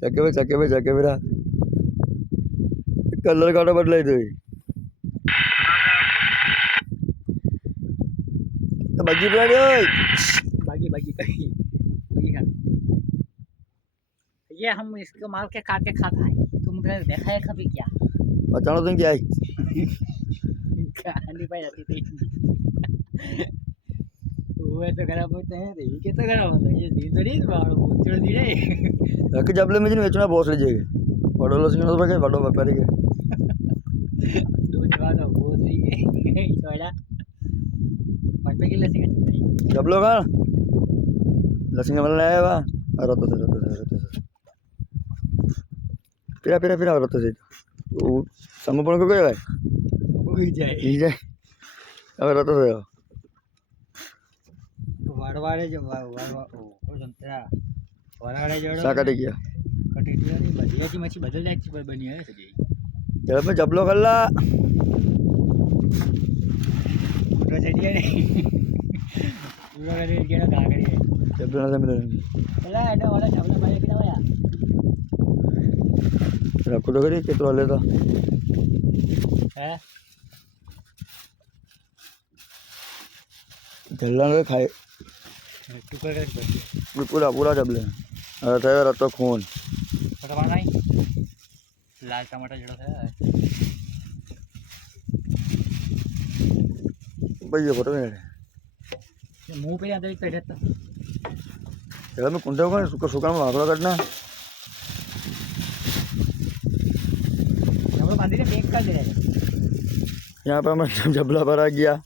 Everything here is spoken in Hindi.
चके मेरा कलर काटा बदलाई तो बगी बना बागी बागी बागी बागी खा ये हम इसको मार के काट के खाता है तुमने देखा है कभी क्या अचानक तुम क्या कहानी पाई जाती थी वो तो खराब होते हैं ये तो खराब होता है ये दिन तो नहीं बाहर बहुत चढ़ दी रे रख जब ले मुझे बेचना बहुत लीजिएगा बड़ो लो सिंह तो बड़ो व्यापारी के दो जगह तो बहुत रही है छोड़ा पटपे के लिए सिंह जब लोग हाँ लसिंग वाला आया हुआ रतो से फिर रतो से वो समर्पण को गया भाई हो जाए अब रतो से वाड़वाड़े जो वो जनता वाड़वाड़े जो साकाटे किया कटेटिया नहीं बढ़िया की मच्छी बदल जाती पर बनी है सजी चल मैं जब लोग अल्लाह पूरा चढ़िया नहीं पूरा करे के ना गा करिए जब लोग ना मिले चला ऐसा वाला चावल भाई कितना होया रखो तो करिए कितना ले तो है जल्ला ने खाए टुकड़ा कर पूरा जब ले अरे थे रतो खून पता पड़ा नहीं लाल टमाटर जड़ा है भैया फोटो में मुंह पे आते ही रहता चलो मैं कुंडे को सुखा में भागला करना हम लोग बांधी ने देख कर दे रहे यहाँ पर मैं जबला पर आ गया